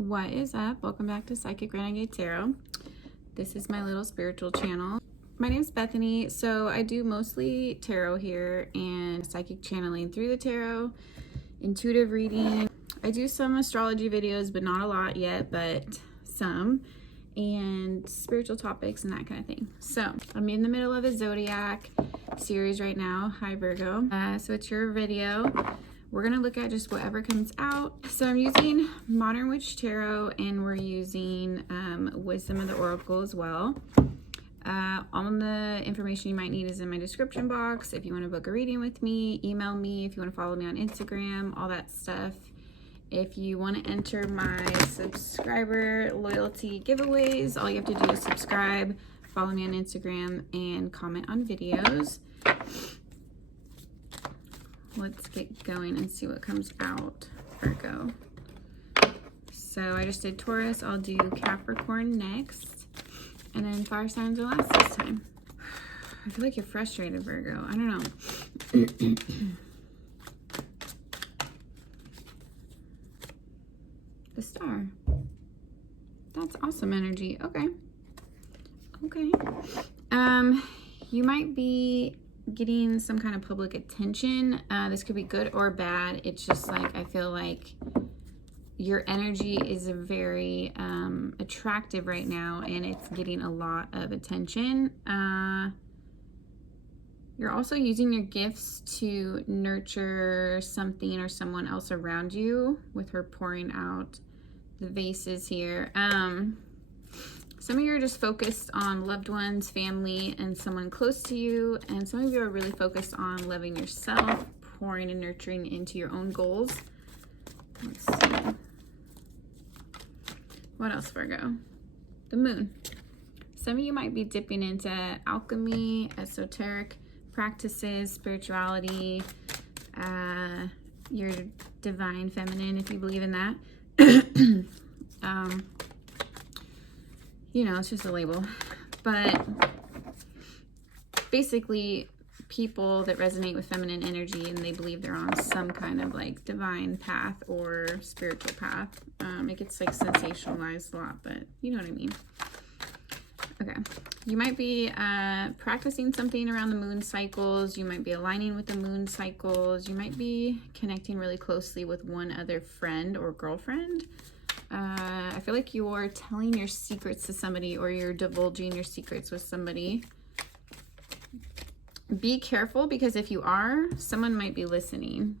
What is up? Welcome back to Psychic Renegade Tarot. This is my little spiritual channel. My name's Bethany. So I do mostly tarot here and psychic channeling through the tarot, intuitive reading. I do some astrology videos, but not a lot yet, but some, and spiritual topics and that kind of thing. So I'm in the middle of a Zodiac series right now. Hi, Virgo. So it's your video. We're going to look at just whatever comes out. So I'm using Modern Witch Tarot, and we're using Wisdom of the Oracle as well. All the information you might need is in my description box. If you want to book a reading with me, email me. If you want to follow me on Instagram, all that stuff. If you want to enter my subscriber loyalty giveaways, all you have to do is subscribe, follow me on Instagram, and comment on videos. Let's get going and see what comes out, Virgo. So I just did Taurus. I'll do Capricorn next. And then fire signs are last this time. I feel like you're frustrated, Virgo. I don't know. The Star. That's awesome energy. Okay. Okay. You might be getting some kind of public attention. This could be good or bad. It's just like, I feel like your energy is very attractive right now, and it's getting a lot of attention. You're also using your gifts to nurture something or someone else around you, with her pouring out the vases here. Some of you are just focused on loved ones, family, and someone close to you. And some of you are really focused on loving yourself, pouring and nurturing into your own goals. Let's see. What else, Virgo? The Moon. Some of you might be dipping into alchemy, esoteric practices, spirituality, your divine feminine, if you believe in that. You know, it's just a label, but basically people that resonate with feminine energy and they believe they're on some kind of like divine path or spiritual path. It gets like sensationalized a lot, but you know what I mean. Okay, you might be practicing something around the moon cycles. You might be aligning with the moon cycles. You might be connecting really closely with one other friend or girlfriend. I feel like you're telling your secrets to somebody, or you're divulging your secrets with somebody. Be careful, because if you are, someone might be listening.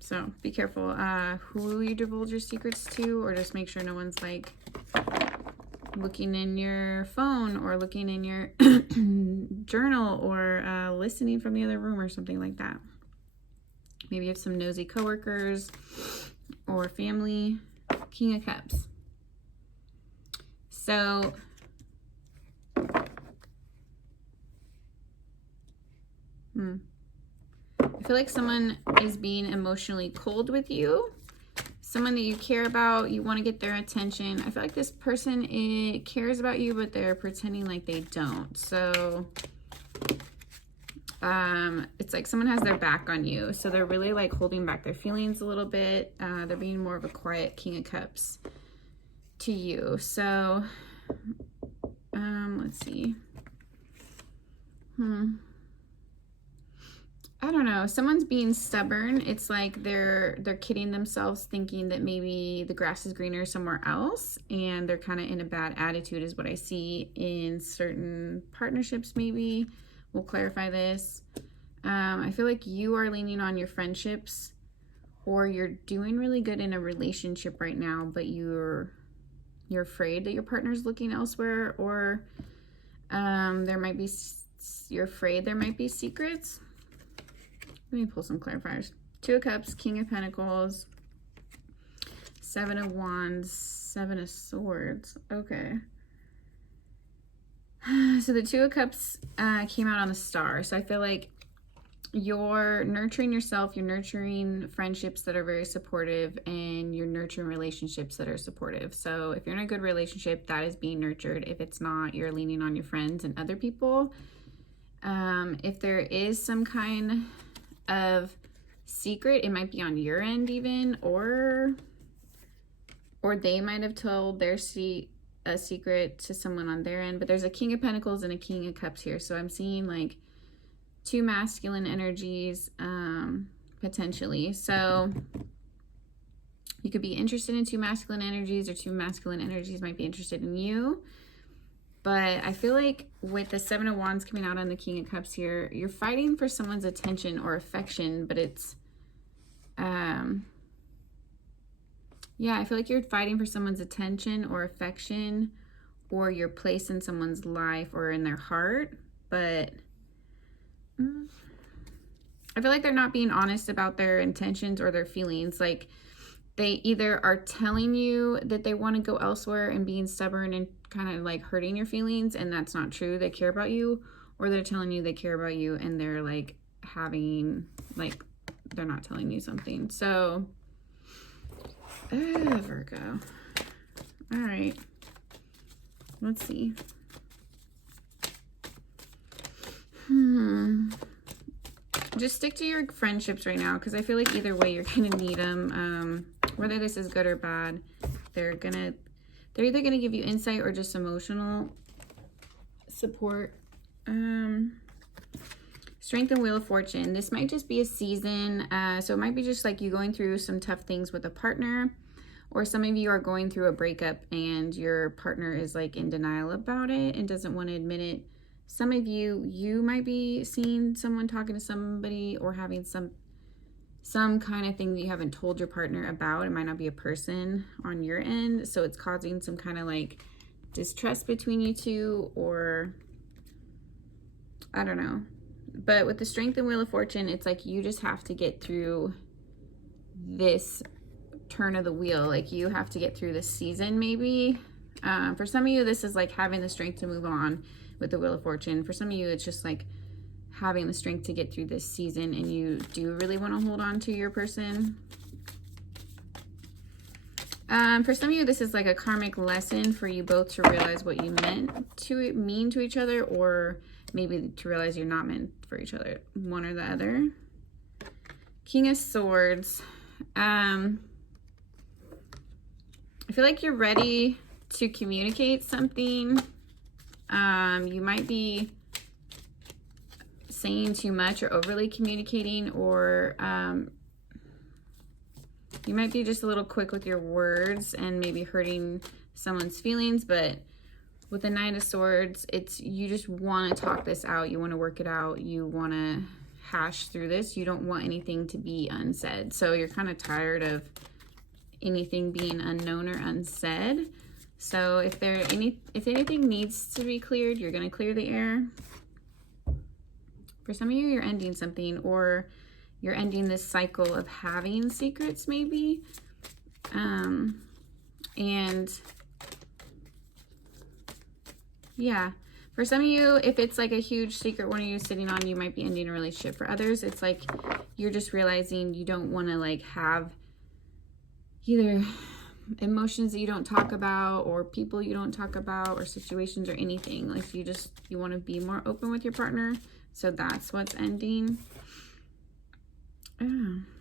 So be careful who you divulge your secrets to, or just make sure no one's like looking in your phone or looking in your journal, or listening from the other room or something like that. Maybe you have some nosy coworkers or family. King of Cups. So I feel like someone is being emotionally cold with you. Someone that you care about, you want to get their attention. I feel like this person cares about you, but they're pretending like they don't. So it's like someone has their back on you, so they're really like holding back their feelings a little bit. They're being more of a quiet King of Cups to you. So let's see. I don't know. Someone's being stubborn. It's like they're kidding themselves, thinking that maybe the grass is greener somewhere else, and they're kind of in a bad attitude is what I see in certain partnerships. Maybe we'll clarify this. I feel like you are leaning on your friendships, or you're doing really good in a relationship right now, but you're afraid that your partner's looking elsewhere, or you're afraid there might be secrets. Let me pull some clarifiers. Two of Cups, King of Pentacles, Seven of Wands, Seven of Swords. Okay. So the Two of Cups came out on the Star. So I feel like you're nurturing yourself, you're nurturing friendships that are very supportive, and you're nurturing relationships that are supportive. So if you're in a good relationship, that is being nurtured. If it's not, you're leaning on your friends and other people. If there is some kind of secret, it might be on your end even, or or they might have told a secret to someone on their end. But there's a King of Pentacles and a King of Cups here. So I'm seeing like two masculine energies, potentially. So you could be interested in two masculine energies, or two masculine energies might be interested in you. But I feel like with the Seven of Wands coming out on the King of Cups here, you're fighting for someone's attention or affection, but it's, yeah, I feel like you're fighting for someone's attention or affection, or your place in someone's life or in their heart. But I feel like they're not being honest about their intentions or their feelings. Like, they either are telling you that they want to go elsewhere and being stubborn and kind of like hurting your feelings, and that's not true. They care about you, or they're telling you they care about you and they're like having, like, they're not telling you something. So, Virgo. All right. Let's see. Just stick to your friendships right now, because I feel like either way you're gonna need them. Whether this is good or bad, they're either gonna give you insight or just emotional support. Strength and Wheel of Fortune. This might just be a season. So it might be just like you going through some tough things with a partner, or some of you are going through a breakup and your partner is like in denial about it and doesn't want to admit it. Some of you might be seeing someone talking to somebody or having some kind of thing that you haven't told your partner about. It might not be a person on your end, so it's causing some kind of like distrust between you two, or I don't know. But with the Strength and Wheel of Fortune, it's like you just have to get through this turn of the wheel. Like, you have to get through this season maybe. For some of you, this is like having the strength to move on with the Wheel of Fortune. For some of you, it's just like having the strength to get through this season, and you do really want to hold on to your person. For some of you, this is like a karmic lesson for you both to realize what you mean to each other, or maybe to realize you're not meant for each other, one or the other. King of Swords. I feel like you're ready to communicate something. You might be saying too much or overly communicating, or you might be just a little quick with your words and maybe hurting someone's feelings. But with the Knight of Swords, it's you just want to talk this out. You want to work it out. You want to hash through this. You don't want anything to be unsaid. So you're kind of tired of anything being unknown or unsaid. So if anything needs to be cleared, you're going to clear the air. For some of you, you're ending something, or you're ending this cycle of having secrets maybe. And yeah, for some of you, if it's like a huge secret one of you is sitting on, you might be ending a relationship. For others, it's like you're just realizing you don't want to like have either emotions that you don't talk about, or people you don't talk about, or situations or anything. Like you want to be more open with your partner. So that's what's ending.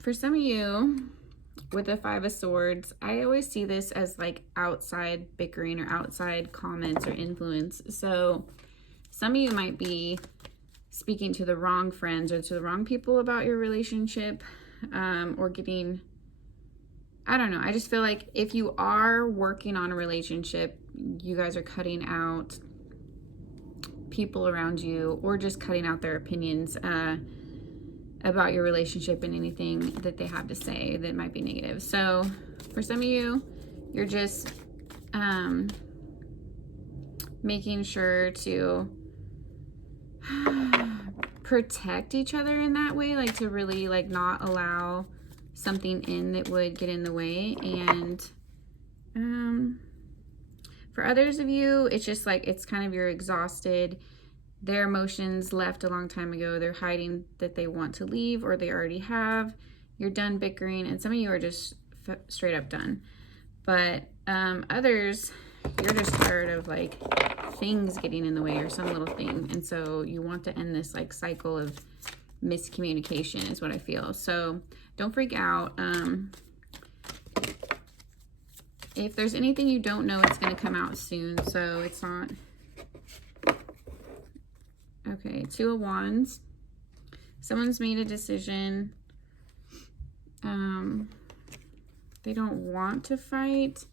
For some of you, with the Five of Swords, I always see this as like outside bickering or outside comments or influence. So some of you might be speaking to the wrong friends or to the wrong people about your relationship, or getting, I don't know. I just feel like if you are working on a relationship, you guys are cutting out people around you, or just cutting out their opinions about your relationship and anything that they have to say that might be negative. So for some of you, you're just making sure to protect each other in that way, like to really like not allow something in that would get in the way. And for others of you, it's just like it's kind of you're exhausted. Their emotions left a long time ago. They're hiding that they want to leave, or they already have. You're done bickering, and some of you are just straight up done. But others, you're just tired of like things getting in the way or some little thing, and so you want to end this like cycle of miscommunication is what I feel. So don't freak out. If there's anything you don't know, it's going to come out soon, so it's not. Okay, Two of Wands. Someone's made a decision. They don't want to fight.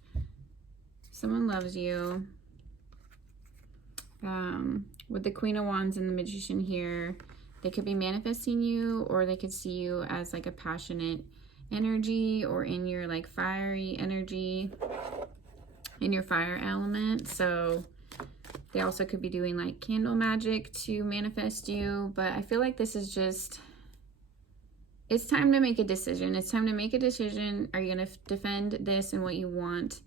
Someone loves you. With the Queen of Wands and the Magician here, they could be manifesting you, or they could see you as like a passionate energy, or in your like fiery energy, in your fire element. So they also could be doing like candle magic to manifest you. But I feel like this is just, it's time to make a decision. It's time to make a decision. Are you going to defend this and what you want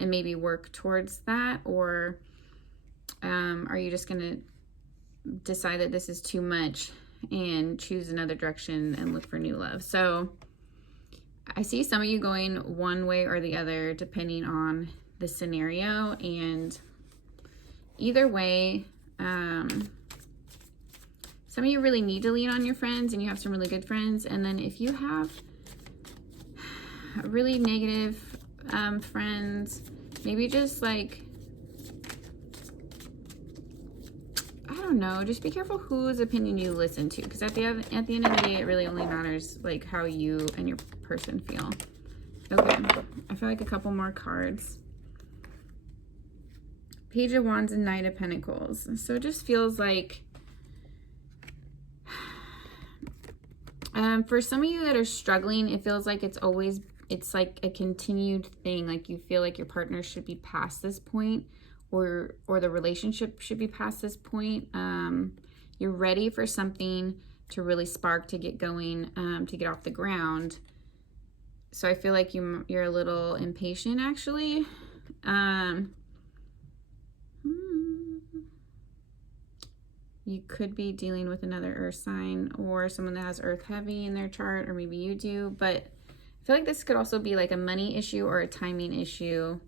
and maybe work towards that? Or are you just going to decide that this is too much and choose another direction and look for new love? So I see some of you going one way or the other depending on the scenario, and either way, some of you really need to lean on your friends, and you have some really good friends. And then if you have really negative friends, maybe just like, I don't know, just be careful whose opinion you listen to, because at the end of the day, it really only matters like how you and your person feel. Okay, I feel like a couple more cards. Page of Wands and Knight of Pentacles. So it just feels like, for some of you that are struggling, it feels like it's like a continued thing. Like you feel like your partner should be past this point, or the relationship should be past this point. You're ready for something to really spark, to get going, to get off the ground. So I feel like you're a little impatient, actually. You could be dealing with another earth sign, or someone that has earth heavy in their chart, or maybe you do. But I feel like this could also be like a money issue or a timing issue.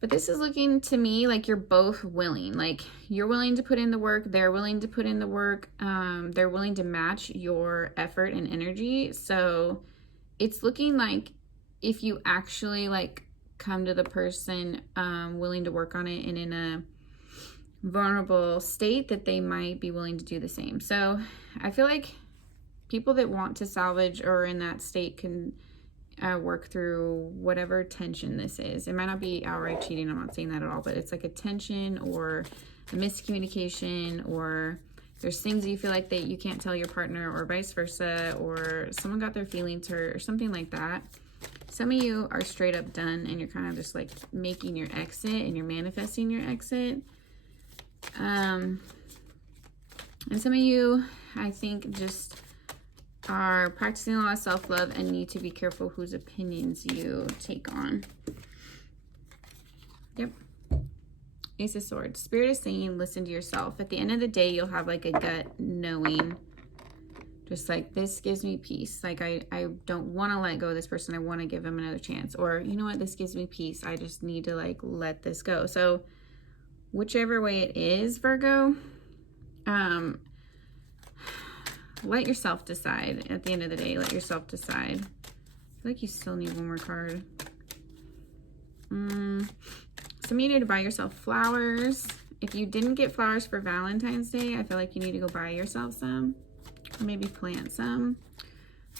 But this is looking to me like you're both willing. Like you're willing to put in the work, they're willing to put in the work. They're willing to match your effort and energy. So it's looking like if you actually like come to the person willing to work on it and in a vulnerable state, that they might be willing to do the same. So I feel like people that want to salvage or in that state can work through whatever tension this is. It might not be outright cheating, I'm not saying that at all, but it's like a tension or a miscommunication, or there's things you feel like that you can't tell your partner, or vice versa, or someone got their feelings hurt or something like that. Some of you are straight up done, and you're kind of just like making your exit, and you're manifesting your exit. And some of you, I think, just are practicing a lot of self-love and need to be careful whose opinions you take on. Yep. Ace of Swords. Spirit is saying, listen to yourself. At the end of the day, you'll have like a gut knowing, just like, this gives me peace. Like, I don't want to let go of this person. I want to give him another chance. Or, you know what, this gives me peace. I just need to like let this go. So whichever way it is, Virgo, let yourself decide. At the end of the day, let yourself decide. I feel like you still need one more card. So you need to buy yourself flowers. If you didn't get flowers for Valentine's Day, I feel like you need to go buy yourself some. Or maybe plant some.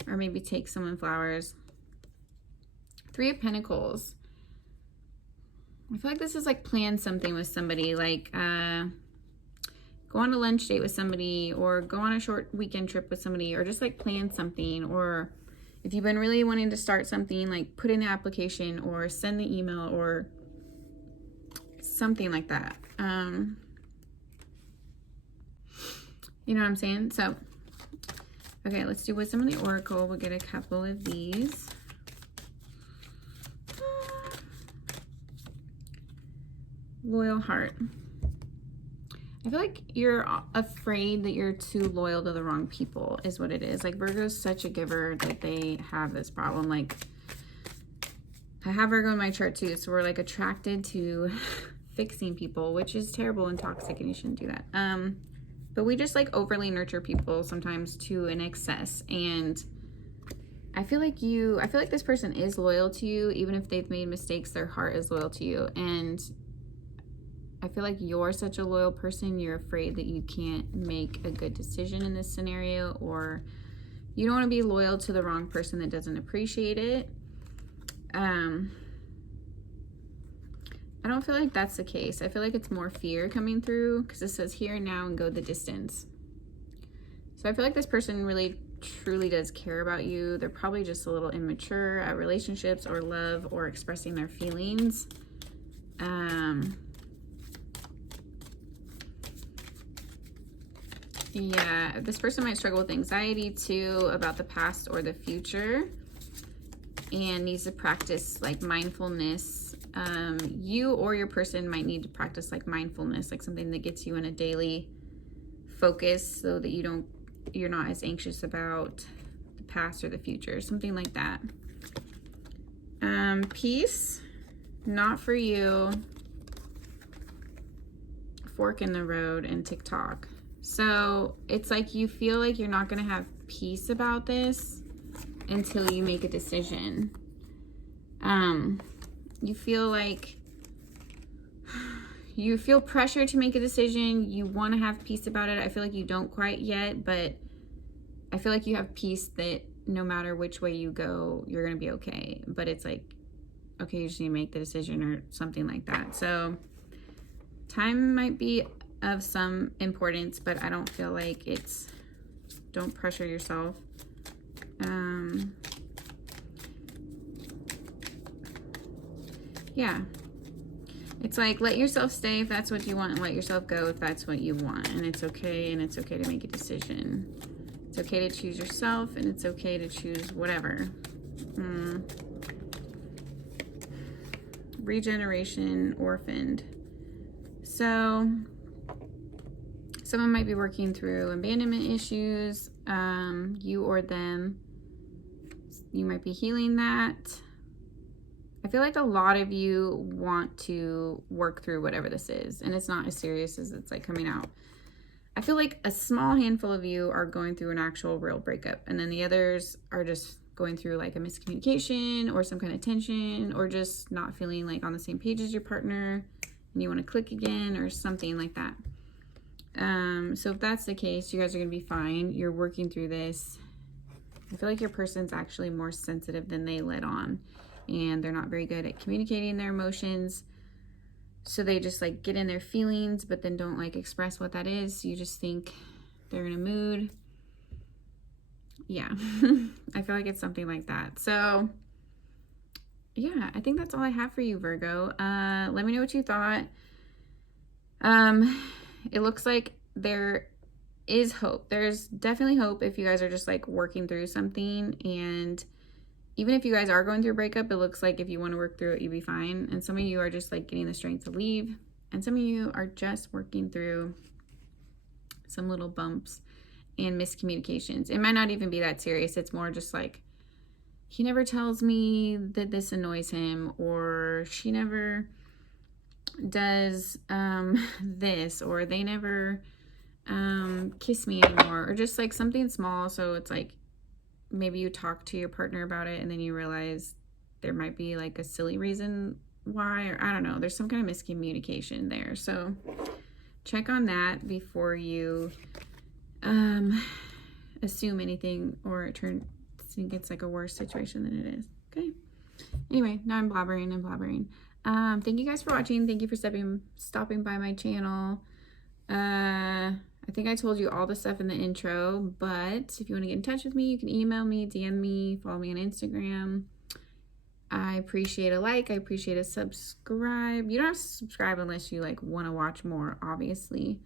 Or maybe take someone flowers. Three of Pentacles. I feel like this is like plan something with somebody. Like go on a lunch date with somebody, or go on a short weekend trip with somebody, or just like plan something. Or if you've been really wanting to start something, like put in the application or send the email or something like that. You know what I'm saying? So, okay, let's do Wisdom of the Oracle. We'll get a couple of these. Loyal heart. I feel like you're afraid that you're too loyal to the wrong people is what it is. Like Virgo's such a giver that they have this problem. Like I have Virgo in my chart too, so we're like attracted to fixing people, which is terrible and toxic, and you shouldn't do that. But we just like overly nurture people sometimes to an excess, and I feel like this person is loyal to you. Even if they've made mistakes, their heart is loyal to you. And I feel like you're such a loyal person, you're afraid that you can't make a good decision in this scenario, or you don't want to be loyal to the wrong person that doesn't appreciate it. I don't feel like that's the case. I feel like it's more fear coming through, because it says here and now and go the distance. So I feel like this person really truly does care about you. They're probably just a little immature at relationships or love or expressing their feelings. Yeah, this person might struggle with anxiety too about the past or the future, and needs to practice like mindfulness. You or your person might need to practice like mindfulness, like something that gets you in a daily focus so that you're not as anxious about the past or the future, something like that. Peace, not for you. Fork in the road and TikTok. So it's like you feel like you're not going to have peace about this until you make a decision. You feel like you feel pressure to make a decision. You want to have peace about it. I feel like you don't quite yet, but I feel like you have peace that no matter which way you go, you're going to be okay. But it's like, okay, you just need to make the decision or something like that. So time might be of some importance, but I don't feel like don't pressure yourself. Yeah, it's like, let yourself stay if that's what you want, and let yourself go if that's what you want. And it's okay to make a decision. It's okay to choose yourself, and it's okay to choose whatever. Regeneration, orphaned. So someone might be working through abandonment issues, you or them. You might be healing that. I feel like a lot of you want to work through whatever this is, and it's not as serious as it's like coming out. I feel like a small handful of you are going through an actual real breakup, and then the others are just going through like a miscommunication or some kind of tension, or just not feeling like on the same page as your partner and you want to click again or something like that. So if that's the case, you guys are going to be fine. You're working through this. I feel like your person's actually more sensitive than they let on, and they're not very good at communicating their emotions. So they just like get in their feelings, but then don't like express what that is. You just think they're in a mood. Yeah, I feel like it's something like that. So yeah, I think that's all I have for you, Virgo. Let me know what you thought. It looks like there is hope. There's definitely hope if you guys are just like working through something. And even if you guys are going through a breakup, it looks like if you want to work through it, you'll be fine. And some of you are just like getting the strength to leave. And some of you are just working through some little bumps and miscommunications. It might not even be that serious. It's more just like, he never tells me that this annoys him, or she never does this, or they never kiss me anymore, or just like something small. So it's like maybe you talk to your partner about it and then you realize there might be like a silly reason why, or I don't know, there's some kind of miscommunication there. So check on that before you assume anything, or it gets like a worse situation than it is. Okay, anyway, now I'm blabbering. Thank you guys for watching. Thank you for stopping by my channel. I think I told you all the stuff in the intro, but if you want to get in touch with me, you can email me, DM me, follow me on Instagram. I appreciate a like. I appreciate a subscribe. You don't have to subscribe unless you like want to watch more, obviously,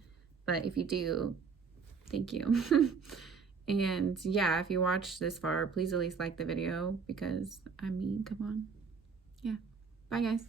but if you do, thank you. And yeah, if you watched this far, please at least like the video, because I mean, come on. Yeah, bye guys.